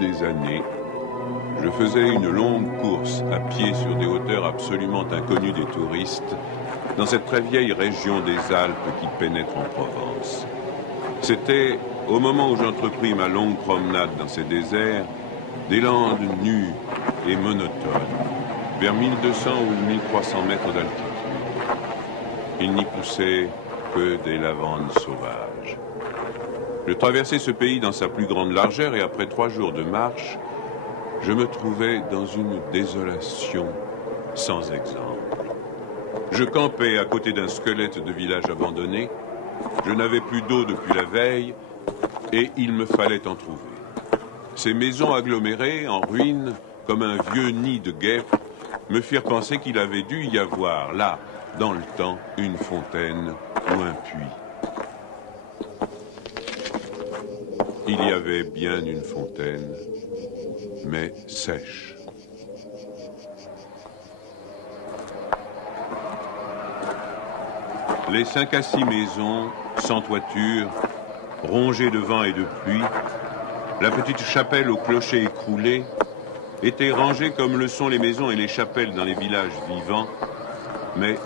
des années, je faisais une longue course à pied sur des hauteurs absolument inconnues des touristes, dans cette très vieille région des Alpes qui pénètre en Provence. C'était, au moment où j'entrepris ma longue promenade dans ces déserts, des landes nues et monotones, vers 1200 ou 1300 mètres d'altitude. Il n'y poussait que des lavandes sauvages. Je traversais ce pays dans sa plus grande largeur et après 3 jours de marche, je me trouvais dans une désolation sans exemple. Je campais à côté d'un squelette de village abandonné. Je n'avais plus d'eau depuis la veille et il me fallait en trouver. Ces maisons agglomérées, en ruine, comme un vieux nid de guêpes, me firent penser qu'il avait dû y avoir, là, dans le temps, une fontaine ou un puits. Il y avait bien une fontaine, mais sèche. Les 5 à 6 maisons, sans toiture, rongées de vent et de pluie, la petite chapelle au clocher écroulé, étaient rangées comme le sont les maisons et les chapelles dans les villages vivants, mais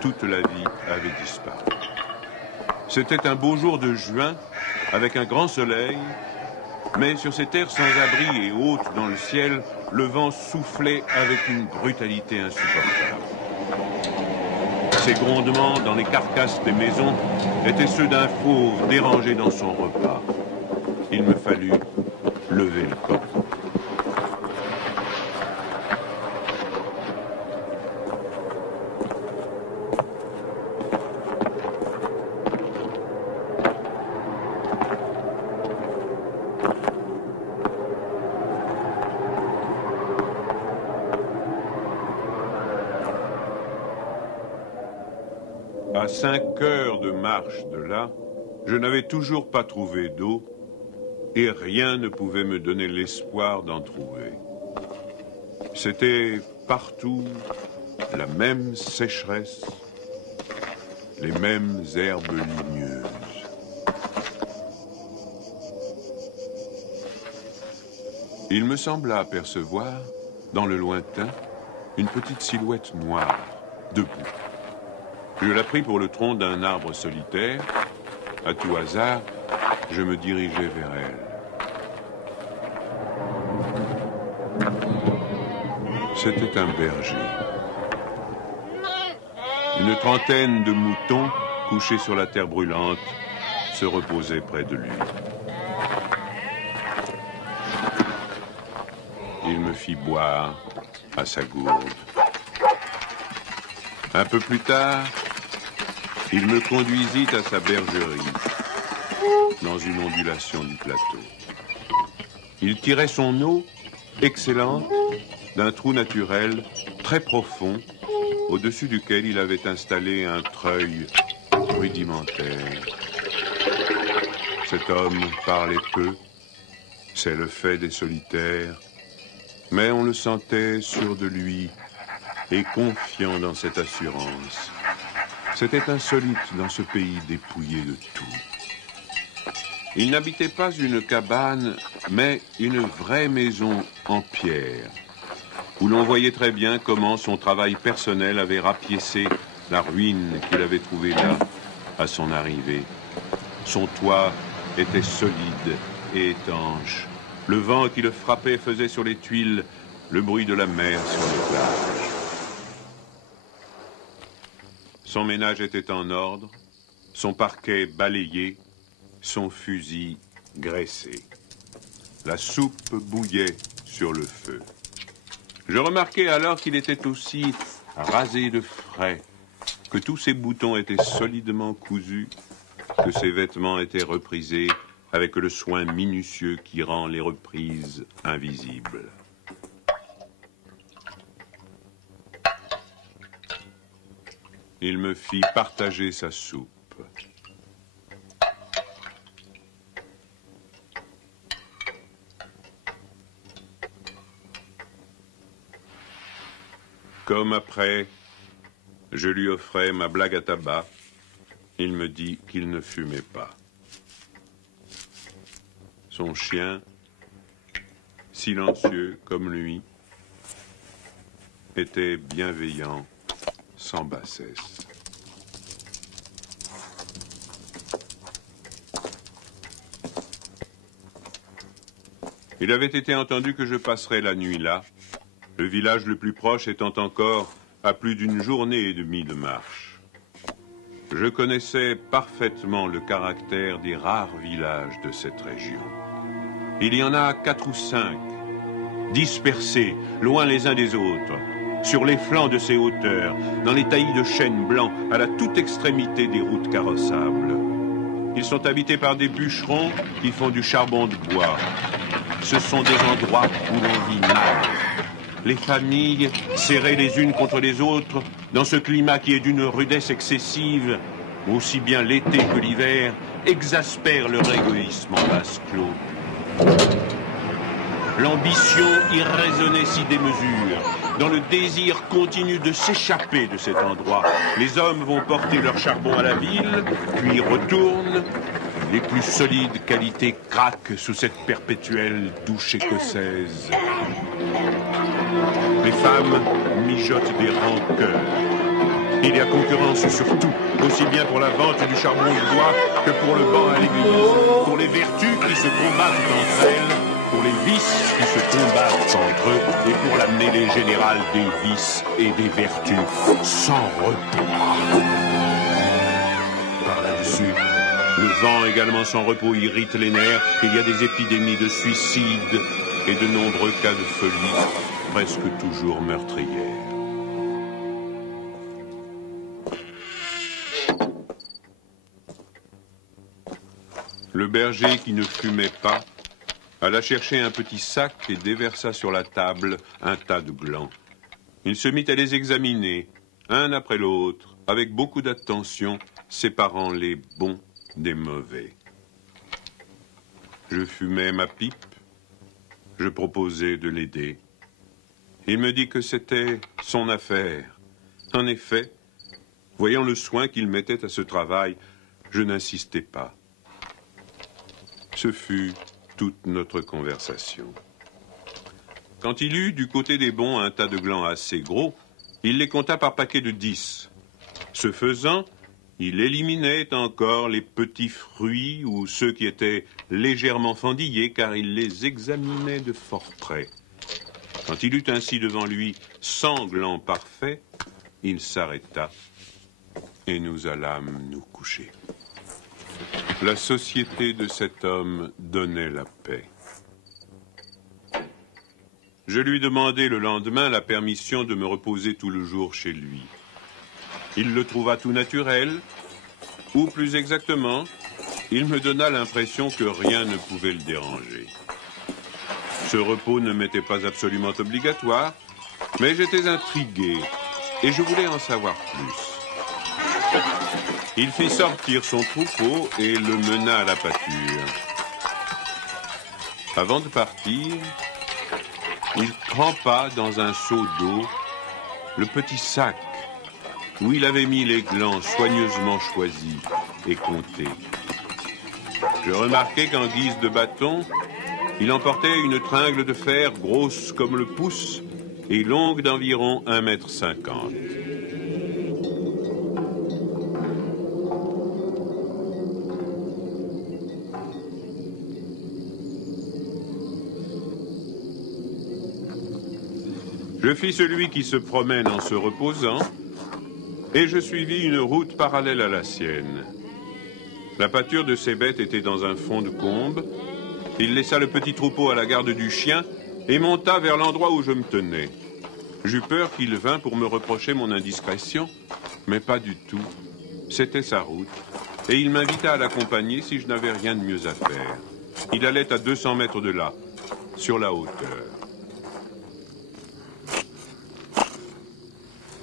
toute la vie avait disparu. C'était un beau jour de juin, avec un grand soleil, mais sur ces terres sans abri et hautes dans le ciel, le vent soufflait avec une brutalité insupportable. Ces grondements dans les carcasses des maisons étaient ceux d'un fauve dérangé dans son repas. Il me fallut lever le camp. À 5 heures de marche de là, je n'avais toujours pas trouvé d'eau et rien ne pouvait me donner l'espoir d'en trouver. C'était partout la même sécheresse, les mêmes herbes ligneuses. Il me sembla apercevoir, dans le lointain, une petite silhouette noire, debout. Je la pris pour le tronc d'un arbre solitaire. À tout hasard, je me dirigeai vers elle. C'était un berger. Une trentaine de moutons, couchés sur la terre brûlante, se reposaient près de lui. Il me fit boire à sa gourde. Un peu plus tard, il me conduisit à sa bergerie, dans une ondulation du plateau. Il tirait son eau, excellente, d'un trou naturel très profond, au-dessus duquel il avait installé un treuil rudimentaire. Cet homme parlait peu, c'est le fait des solitaires, mais on le sentait sûr de lui et confiant dans cette assurance. C'était insolite dans ce pays dépouillé de tout. Il n'habitait pas une cabane, mais une vraie maison en pierre, où l'on voyait très bien comment son travail personnel avait rapiécé la ruine qu'il avait trouvée là, à son arrivée. Son toit était solide et étanche. Le vent qui le frappait faisait sur les tuiles le bruit de la mer sur les plages. Son ménage était en ordre, son parquet balayé, son fusil graissé. La soupe bouillait sur le feu. Je remarquai alors qu'il était aussi rasé de frais, que tous ses boutons étaient solidement cousus, que ses vêtements étaient reprisés avec le soin minutieux qui rend les reprises invisibles. Il me fit partager sa soupe. Comme après, je lui offrais ma blague à tabac, il me dit qu'il ne fumait pas. Son chien silencieux comme lui, était bienveillant, sans bassesse. Il avait été entendu que je passerais la nuit là, le village le plus proche étant encore à plus d'une journée et demie de marche. Je connaissais parfaitement le caractère des rares villages de cette région. Il y en a 4 ou 5, dispersés, loin les uns des autres, sur les flancs de ces hauteurs, dans les taillis de chênes blancs, à la toute extrémité des routes carrossables. Ils sont habités par des bûcherons qui font du charbon de bois. Ce sont des endroits où l'on vit mal. Les familles, serrées les unes contre les autres, dans ce climat qui est d'une rudesse excessive, aussi bien l'été que l'hiver, exaspèrent leur égoïsme en vase clos. L'ambition irraisonnée s'y démesure. Dans le désir continu de s'échapper de cet endroit, les hommes vont porter leur charbon à la ville, puis y retournent. Les plus solides qualités craquent sous cette perpétuelle douche écossaise. Les femmes mijotent des rancœurs. Il y a concurrence sur tout, aussi bien pour la vente du charbon de bois que pour le banc à l'église, pour les vertus qui se combattent entre elles, pour les vices qui se combattent entre eux, et pour la mêlée générale des vices et des vertus sans repos. Par là-dessus, le vent également sans repos irrite les nerfs. Il y a des épidémies de suicide et de nombreux cas de folie, presque toujours meurtrières. Le berger qui ne fumait pas alla chercher un petit sac et déversa sur la table un tas de glands. Il se mit à les examiner, un après l'autre, avec beaucoup d'attention, séparant les bons des mauvais. Je fumais ma pipe, je proposais de l'aider. Il me dit que c'était son affaire. En effet, voyant le soin qu'il mettait à ce travail, je n'insistais pas. Ce fut toute notre conversation. Quand il eut du côté des bons un tas de glands assez gros, il les compta par paquets de 10. Ce faisant, il éliminait encore les petits fruits ou ceux qui étaient légèrement fendillés, car il les examinait de fort près. Quand il eut ainsi devant lui 100 glands parfaits, il s'arrêta et nous allâmes nous coucher. La société de cet homme donnait la paix. Je lui demandai le lendemain la permission de me reposer tout le jour chez lui. Il le trouva tout naturel, ou plus exactement, il me donna l'impression que rien ne pouvait le déranger. Ce repos ne m'était pas absolument obligatoire, mais j'étais intrigué et je voulais en savoir plus. Il fit sortir son troupeau et le mena à la pâture. Avant de partir, il trempa dans un seau d'eau le petit sac où il avait mis les glands soigneusement choisis et comptés. Je remarquai qu'en guise de bâton, il emportait une tringle de fer grosse comme le pouce et longue d'environ 1,50 m. Je fis celui qui se promène en se reposant, et je suivis une route parallèle à la sienne. La pâture de ces bêtes était dans un fond de combe. Il laissa le petit troupeau à la garde du chien et monta vers l'endroit où je me tenais. J'eus peur qu'il vînt pour me reprocher mon indiscrétion, mais pas du tout. C'était sa route, et il m'invita à l'accompagner si je n'avais rien de mieux à faire. Il allait à 200 mètres de là, sur la hauteur.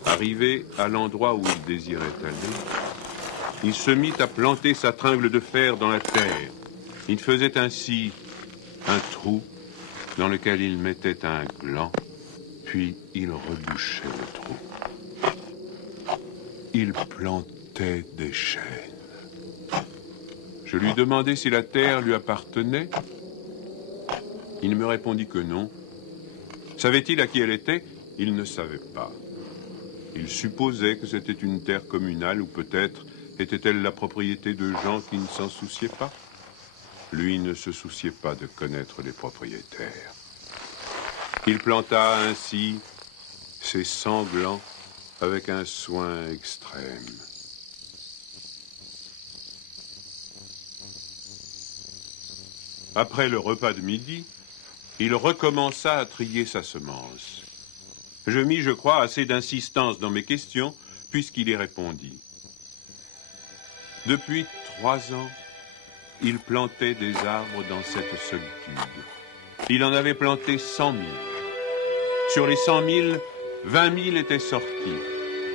Arrivé à l'endroit où il désirait aller, il se mit à planter sa tringle de fer dans la terre. Il faisait ainsi un trou dans lequel il mettait un gland, puis il rebouchait le trou. Il plantait des chênes. Je lui demandai si la terre lui appartenait. Il me répondit que non. Savait-il à qui elle était? Il ne savait pas. Il supposait que c'était une terre communale ou peut-être était-elle la propriété de gens qui ne s'en souciaient pas. Lui ne se souciait pas de connaître les propriétaires. Il planta ainsi ses sanglants avec un soin extrême. Après le repas de midi, il recommença à trier sa semence. Je mis, je crois, assez d'insistance dans mes questions, puisqu'il y répondit. Depuis 3 ans, il plantait des arbres dans cette solitude. Il en avait planté 100 000. Sur les 100 000, 20 000 étaient sortis.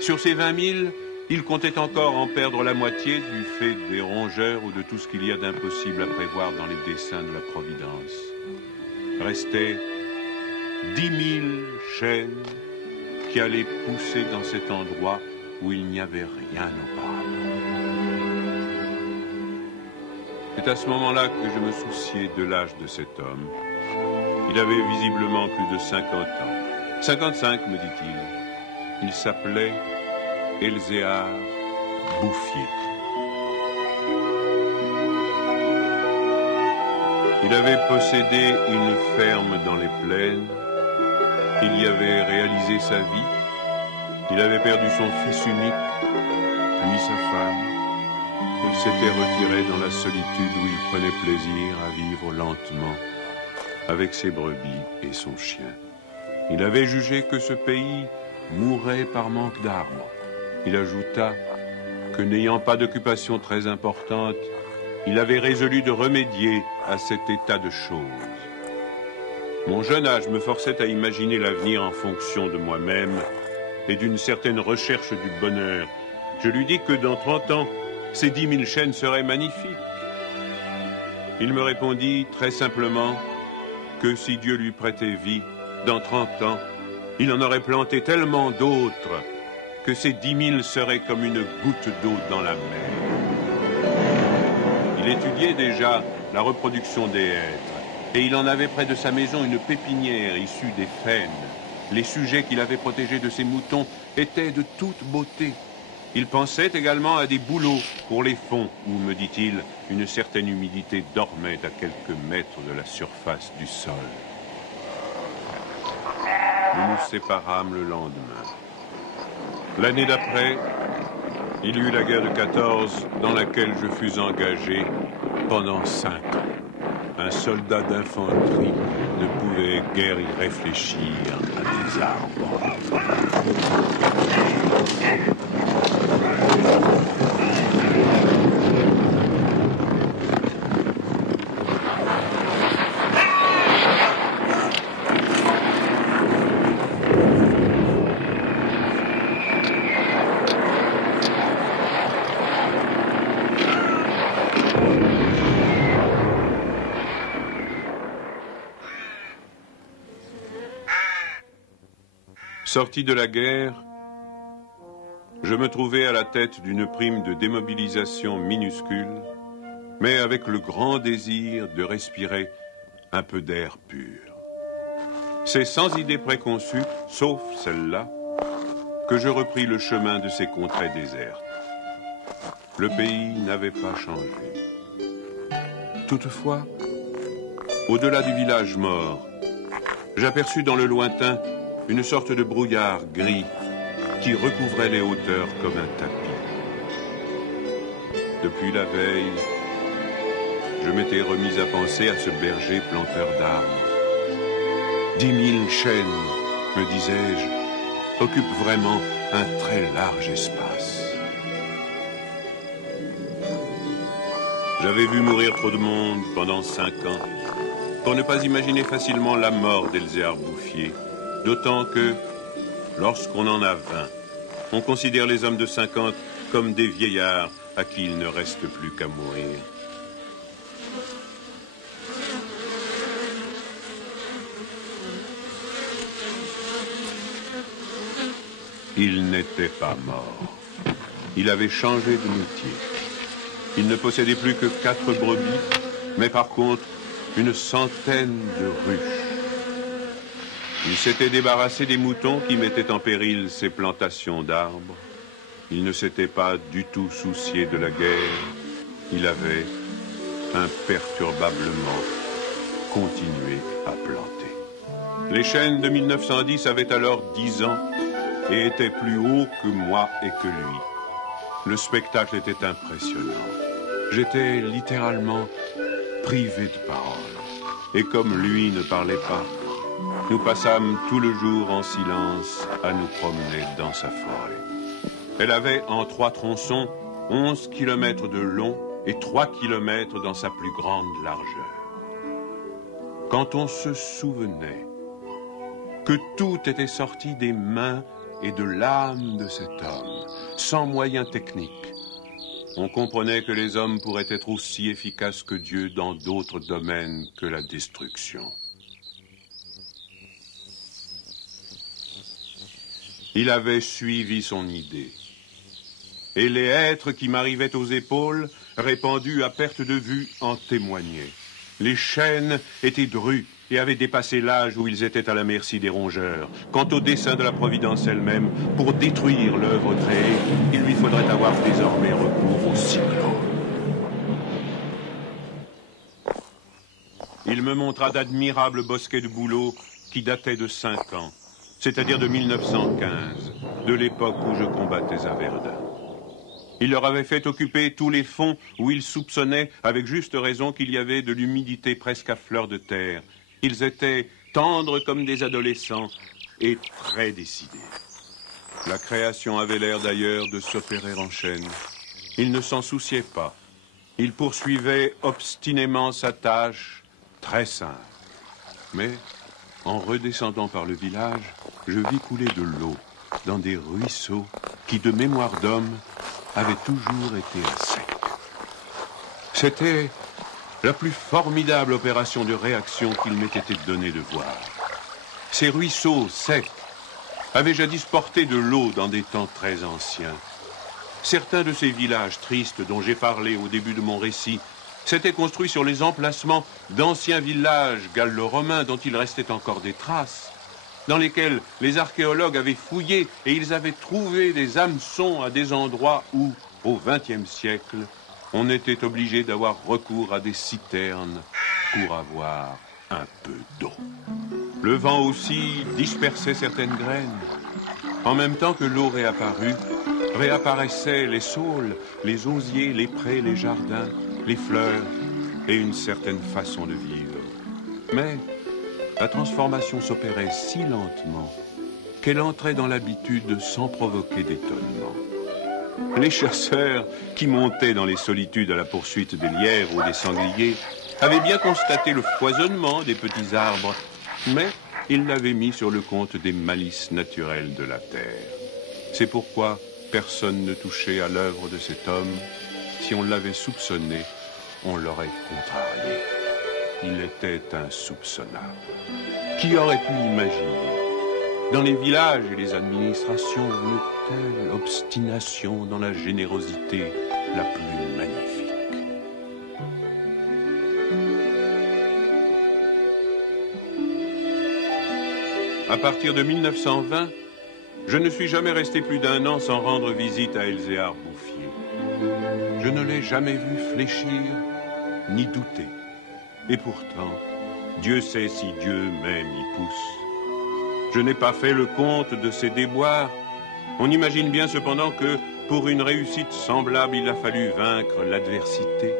Sur ces 20 000, il comptait encore en perdre la moitié du fait des rongeurs ou de tout ce qu'il y a d'impossible à prévoir dans les desseins de la Providence. Restaient 10 000 chênes qui allaient pousser dans cet endroit où il n'y avait rien auparavant. C'est à ce moment-là que je me souciais de l'âge de cet homme. Il avait visiblement plus de 50 ans. 55, me dit-il. Il s'appelait Elzéar Bouffier. Il avait possédé une ferme dans les plaines. Il y avait réalisé sa vie. Il avait perdu son fils unique, puis sa femme. Il s'était retiré dans la solitude où il prenait plaisir à vivre lentement avec ses brebis et son chien. Il avait jugé que ce pays mourrait par manque d'arbres. Il ajouta que n'ayant pas d'occupation très importante, il avait résolu de remédier à cet état de choses. Mon jeune âge me forçait à imaginer l'avenir en fonction de moi-même et d'une certaine recherche du bonheur. Je lui dis que dans 30 ans, ces 10 000 chênes seraient magnifiques. Il me répondit très simplement que si Dieu lui prêtait vie, dans 30 ans, il en aurait planté tellement d'autres que ces 10 000 seraient comme une goutte d'eau dans la mer. Il étudiait déjà la reproduction des hêtres et il en avait près de sa maison une pépinière issue des faînes. Les sujets qu'il avait protégés de ses moutons étaient de toute beauté. Il pensait également à des bouleaux pour les fonds où, me dit-il, une certaine humidité dormait à quelques mètres de la surface du sol. Nous nous séparâmes le lendemain. L'année d'après, il y eut la guerre de 14 dans laquelle je fus engagé pendant 5 ans. Un soldat d'infanterie ne pouvait guère y réfléchir à des arbres. Sorti de la guerre, je me trouvais à la tête d'une prime de démobilisation minuscule, mais avec le grand désir de respirer un peu d'air pur. C'est sans idée préconçue, sauf celle-là, que je repris le chemin de ces contrées désertes. Le pays n'avait pas changé. Toutefois, au-delà du village mort, j'aperçus dans le lointain une sorte de brouillard gris qui recouvrait les hauteurs comme un tapis. Depuis la veille, je m'étais remis à penser à ce berger planteur d'arbres. 10 000 chênes, me disais-je, occupent vraiment un très large espace. J'avais vu mourir trop de monde pendant 5 ans pour ne pas imaginer facilement la mort d'Elzéar Bouffier. D'autant que, lorsqu'on en a 20, on considère les hommes de 50 comme des vieillards à qui il ne reste plus qu'à mourir. Il n'était pas mort. Il avait changé de métier. Il ne possédait plus que 4 brebis, mais par contre, une centaine de ruches. Il s'était débarrassé des moutons qui mettaient en péril ses plantations d'arbres. Il ne s'était pas du tout soucié de la guerre. Il avait imperturbablement continué à planter. Les chênes de 1910 avaient alors 10 ans et étaient plus hauts que moi et que lui. Le spectacle était impressionnant. J'étais littéralement privé de parole. Et comme lui ne parlait pas, nous passâmes tout le jour en silence à nous promener dans sa forêt. Elle avait en 3 tronçons 11 kilomètres de long et 3 kilomètres dans sa plus grande largeur. Quand on se souvenait que tout était sorti des mains et de l'âme de cet homme, sans moyens techniques, on comprenait que les hommes pourraient être aussi efficaces que Dieu dans d'autres domaines que la destruction. Il avait suivi son idée. Et les hêtres qui m'arrivaient aux épaules, répandus à perte de vue, en témoignaient. Les chênes étaient drus et avaient dépassé l'âge où ils étaient à la merci des rongeurs. Quant au dessein de la Providence elle-même, pour détruire l'œuvre créée, il lui faudrait avoir désormais recours au cyclone. Il me montra d'admirables bosquets de bouleaux qui dataient de 5 ans, c'est-à-dire de 1915, de l'époque où je combattais à Verdun. Il leur avait fait occuper tous les fonds où ils soupçonnaient, avec juste raison, qu'il y avait de l'humidité presque à fleur de terre. Ils étaient tendres comme des adolescents et très décidés. La création avait l'air d'ailleurs de s'opérer en chaîne. Il ne s'en souciait pas. Il poursuivait obstinément sa tâche, très simple. Mais, en redescendant par le village, je vis couler de l'eau dans des ruisseaux qui, de mémoire d'homme, avaient toujours été à sec. C'était la plus formidable opération de réaction qu'il m'ait été donné de voir. Ces ruisseaux secs avaient jadis porté de l'eau dans des temps très anciens. Certains de ces villages tristes dont j'ai parlé au début de mon récit s'étaient construits sur les emplacements d'anciens villages gallo-romains dont il restait encore des traces, dans lesquels les archéologues avaient fouillé et ils avaient trouvé des hameçons à des endroits où, au XXe siècle, on était obligé d'avoir recours à des citernes pour avoir un peu d'eau. Le vent aussi dispersait certaines graines. En même temps que l'eau réapparut, réapparaissaient les saules, les osiers, les prés, les jardins, les fleurs et une certaine façon de vivre. Mais la transformation s'opérait si lentement qu'elle entrait dans l'habitude sans provoquer d'étonnement. Les chasseurs qui montaient dans les solitudes à la poursuite des lièvres ou des sangliers avaient bien constaté le foisonnement des petits arbres, mais ils l'avaient mis sur le compte des malices naturelles de la terre. C'est pourquoi personne ne touchait à l'œuvre de cet homme. Si on l'avait soupçonné, on l'aurait contrarié. Il était insoupçonnable. Qui aurait pu imaginer, dans les villages et les administrations, une telle obstination dans la générosité la plus magnifique? À partir de 1920, je ne suis jamais resté plus d'1 an sans rendre visite à Elzéar Bouffier. Je ne l'ai jamais vu fléchir ni douter. Et pourtant, Dieu sait si Dieu même y pousse. Je n'ai pas fait le compte de ses déboires. On imagine bien cependant que, pour une réussite semblable, il a fallu vaincre l'adversité.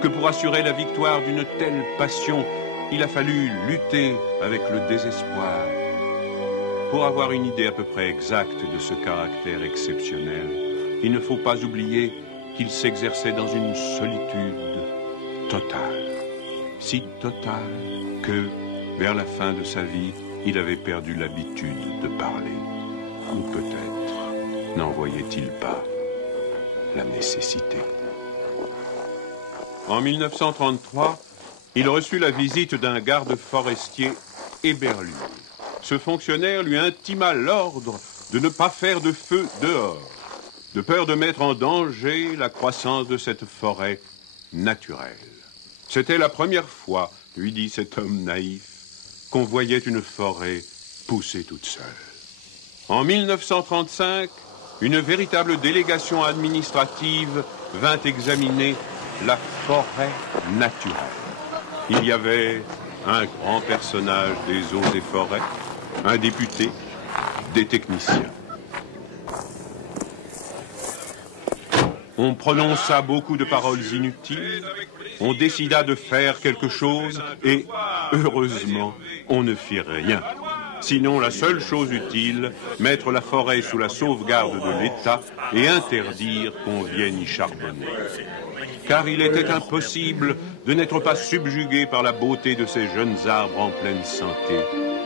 Que pour assurer la victoire d'une telle passion, il a fallu lutter avec le désespoir. Pour avoir une idée à peu près exacte de ce caractère exceptionnel, il ne faut pas oublier qu'il s'exerçait dans une solitude totale. Si totale que, vers la fin de sa vie, il avait perdu l'habitude de parler. Ou peut-être n'en voyait-il pas la nécessité. En 1933, il reçut la visite d'un garde forestier éberlu. Ce fonctionnaire lui intima l'ordre de ne pas faire de feu dehors, de peur de mettre en danger la croissance de cette forêt naturelle. C'était la première fois, lui dit cet homme naïf, qu'on voyait une forêt pousser toute seule. En 1935, une véritable délégation administrative vint examiner la forêt naturelle. Il y avait un grand personnage des eaux et forêts, un député, des techniciens. On prononça beaucoup de paroles inutiles, on décida de faire quelque chose et, heureusement, on ne fit rien. Sinon, la seule chose utile, mettre la forêt sous la sauvegarde de l'État et interdire qu'on vienne y charbonner. Car il était impossible de n'être pas subjugué par la beauté de ces jeunes arbres en pleine santé.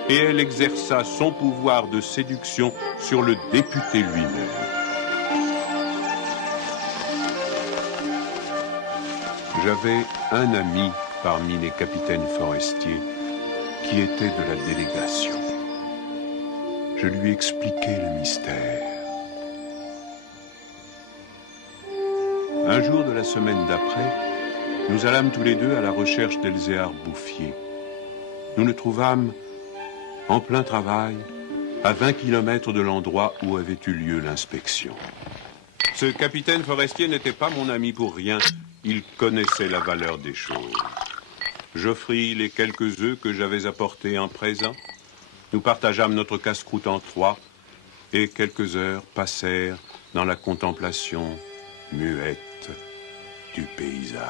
Et elle exerça son pouvoir de séduction sur le député lui-même. J'avais un ami parmi les capitaines forestiers qui était de la délégation. Je lui expliquai le mystère. Un jour de la semaine d'après, nous allâmes tous les deux à la recherche d'Elzéar Bouffier. Nous le trouvâmes en plein travail, à 20 km de l'endroit où avait eu lieu l'inspection. Ce capitaine forestier n'était pas mon ami pour rien. Il connaissait la valeur des choses. J'offris les quelques œufs que j'avais apportés en présent. Nous partageâmes notre casse-croûte en trois, et quelques heures passèrent dans la contemplation muette du paysage.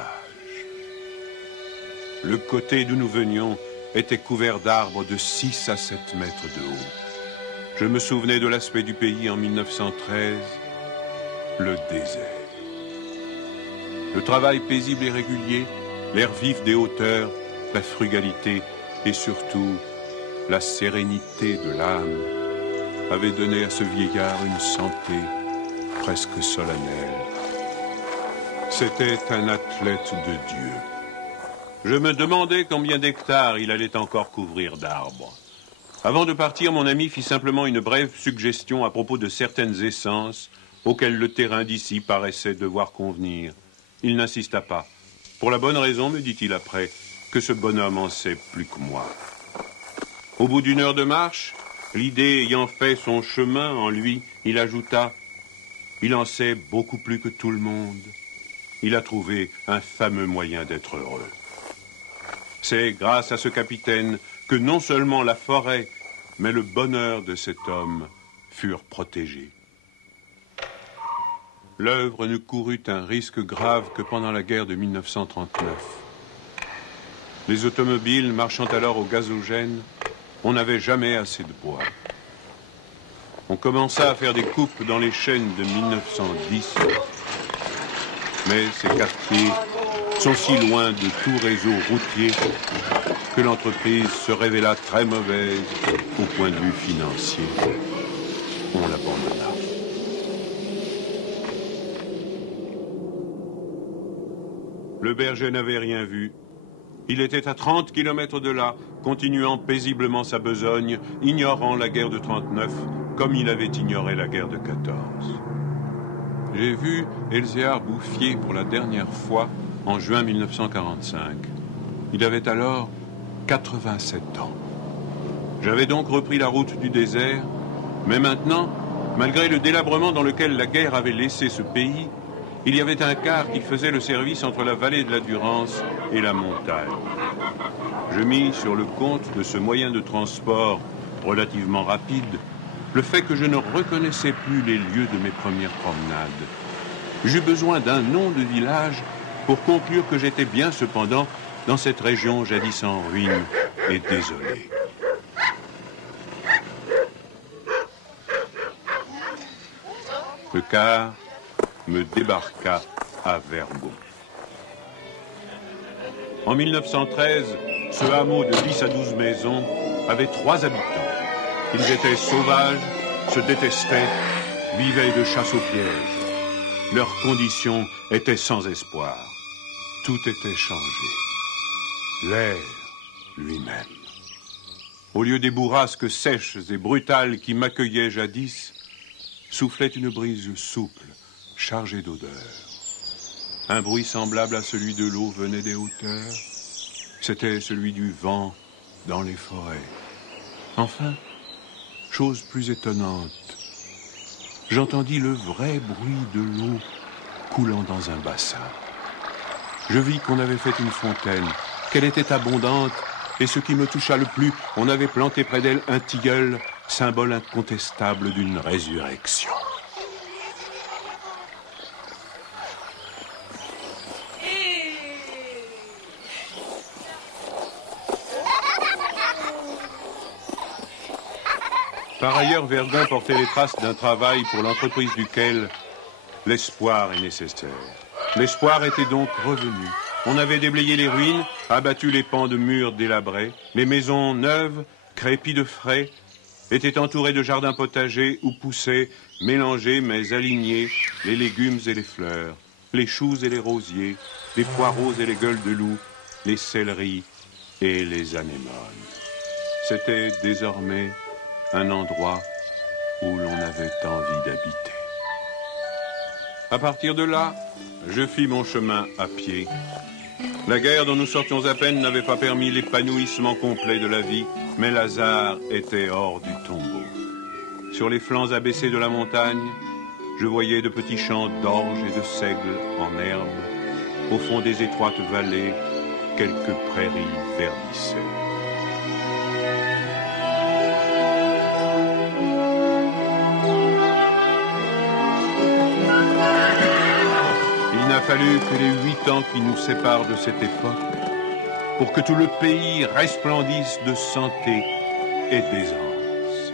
Le côté d'où nous venions était couvert d'arbres de 6 à 7 mètres de haut. Je me souvenais de l'aspect du pays en 1913, le désert. Le travail paisible et régulier, l'air vif des hauteurs, la frugalité et surtout la sérénité de l'âme avaient donné à ce vieillard une santé presque solennelle. C'était un athlète de Dieu. Je me demandais combien d'hectares il allait encore couvrir d'arbres. Avant de partir, mon ami fit simplement une brève suggestion à propos de certaines essences auxquelles le terrain d'ici paraissait devoir convenir. Il n'insista pas. Pour la bonne raison, me dit-il après, que ce bonhomme en sait plus que moi. Au bout d'une heure de marche, l'idée ayant fait son chemin en lui, il ajouta « Il en sait beaucoup plus que tout le monde. Il a trouvé un fameux moyen d'être heureux. » C'est grâce à ce capitaine que non seulement la forêt, mais le bonheur de cet homme furent protégés. L'œuvre ne courut un risque grave que pendant la guerre de 1939. Les automobiles marchant alors au gazogène, on n'avait jamais assez de bois. On commença à faire des coupes dans les chênes de 1910, mais ces quartiers sont si loin de tout réseau routier que l'entreprise se révéla très mauvaise au point de vue financier. On l'abandonna. Le berger n'avait rien vu. Il était à 30 km de là, continuant paisiblement sa besogne, ignorant la guerre de 39, comme il avait ignoré la guerre de 14. J'ai vu Elzéar Bouffier pour la dernière fois en juin 1945. Il avait alors 87 ans. J'avais donc repris la route du désert, mais maintenant, malgré le délabrement dans lequel la guerre avait laissé ce pays, il y avait un car qui faisait le service entre la vallée de la Durance et la montagne. Je mis sur le compte de ce moyen de transport relativement rapide le fait que je ne reconnaissais plus les lieux de mes premières promenades. J'eus besoin d'un nom de village pour conclure que j'étais bien cependant dans cette région jadis en ruine et désolée. Le car me débarqua à Vergaux. En 1913, ce hameau de 10 à 12 maisons avait 3 habitants. Ils étaient sauvages, se détestaient, vivaient de chasse au piège. Leurs conditions étaient sans espoir. Tout était changé. L'air lui-même. Au lieu des bourrasques sèches et brutales qui m'accueillaient jadis, soufflait une brise souple, chargée d'odeurs. Un bruit semblable à celui de l'eau venait des hauteurs. C'était celui du vent dans les forêts. Enfin, chose plus étonnante, j'entendis le vrai bruit de l'eau coulant dans un bassin. Je vis qu'on avait fait une fontaine, qu'elle était abondante, et ce qui me toucha le plus, on avait planté près d'elle un tilleul, symbole incontestable d'une résurrection. Par ailleurs, Verdun portait les traces d'un travail pour l'entreprise duquel l'espoir est nécessaire. L'espoir était donc revenu. On avait déblayé les ruines, abattu les pans de murs délabrés. Les maisons neuves, crépies de frais, étaient entourées de jardins potagers où poussaient, mélangés mais alignés, les légumes et les fleurs, les choux et les rosiers, les poireaux et les gueules de loup, les céleris et les anémones. C'était désormais un endroit où l'on avait envie d'habiter. À partir de là, je fis mon chemin à pied. La guerre dont nous sortions à peine n'avait pas permis l'épanouissement complet de la vie, mais Lazare était hors du tombeau. Sur les flancs abaissés de la montagne, je voyais de petits champs d'orge et de seigle en herbe. Au fond des étroites vallées, quelques prairies verdissaient. Il n'a fallu que les 8 ans qui nous séparent de cette époque pour que tout le pays resplendisse de santé et d'aisance.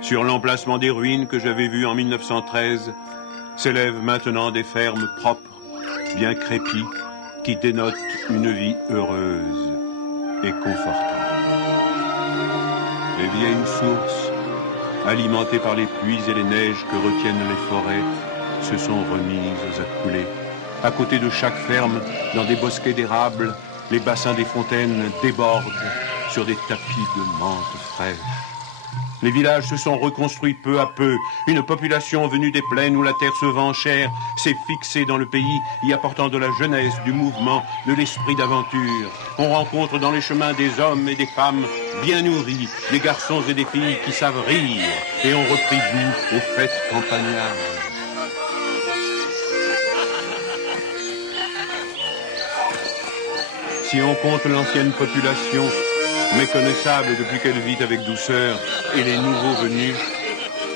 Sur l'emplacement des ruines que j'avais vues en 1913, s'élèvent maintenant des fermes propres, bien crépies, qui dénotent une vie heureuse et confortable. Les vieilles sources, alimentées par les pluies et les neiges que retiennent les forêts, se sont remises à couler. À côté de chaque ferme, dans des bosquets d'érables, les bassins des fontaines débordent sur des tapis de menthe fraîche. Les villages se sont reconstruits peu à peu. Une population venue des plaines où la terre se vend chère s'est fixée dans le pays, y apportant de la jeunesse, du mouvement, de l'esprit d'aventure. On rencontre dans les chemins des hommes et des femmes bien nourris, des garçons et des filles qui savent rire et ont repris goût aux fêtes campagnardes. Si on compte l'ancienne population, méconnaissable depuis qu'elle vit avec douceur, et les nouveaux venus,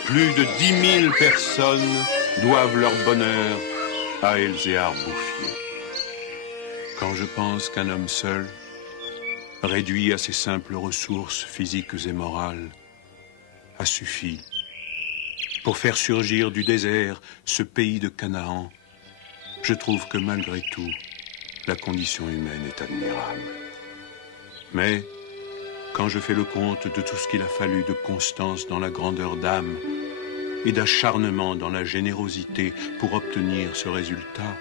plus de 10 000 personnes doivent leur bonheur à Elzéar Bouffier. Quand je pense qu'un homme seul, réduit à ses simples ressources physiques et morales, a suffi pour faire surgir du désert ce pays de Canaan, je trouve que malgré tout, la condition humaine est admirable. Mais, quand je fais le compte de tout ce qu'il a fallu de constance dans la grandeur d'âme et d'acharnement dans la générosité pour obtenir ce résultat,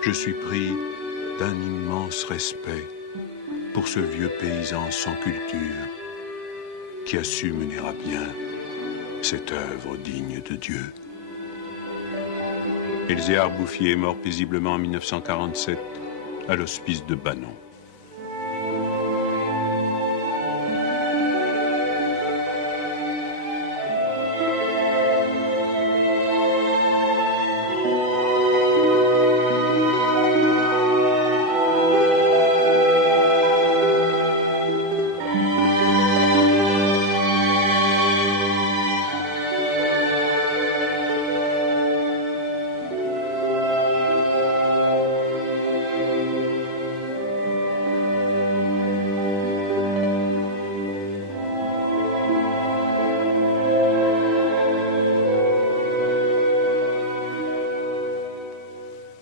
je suis pris d'un immense respect pour ce vieux paysan sans culture qui a su mener à bien cette œuvre digne de Dieu. Elzéar Bouffier est mort paisiblement en 1947 à l'hospice de Banon.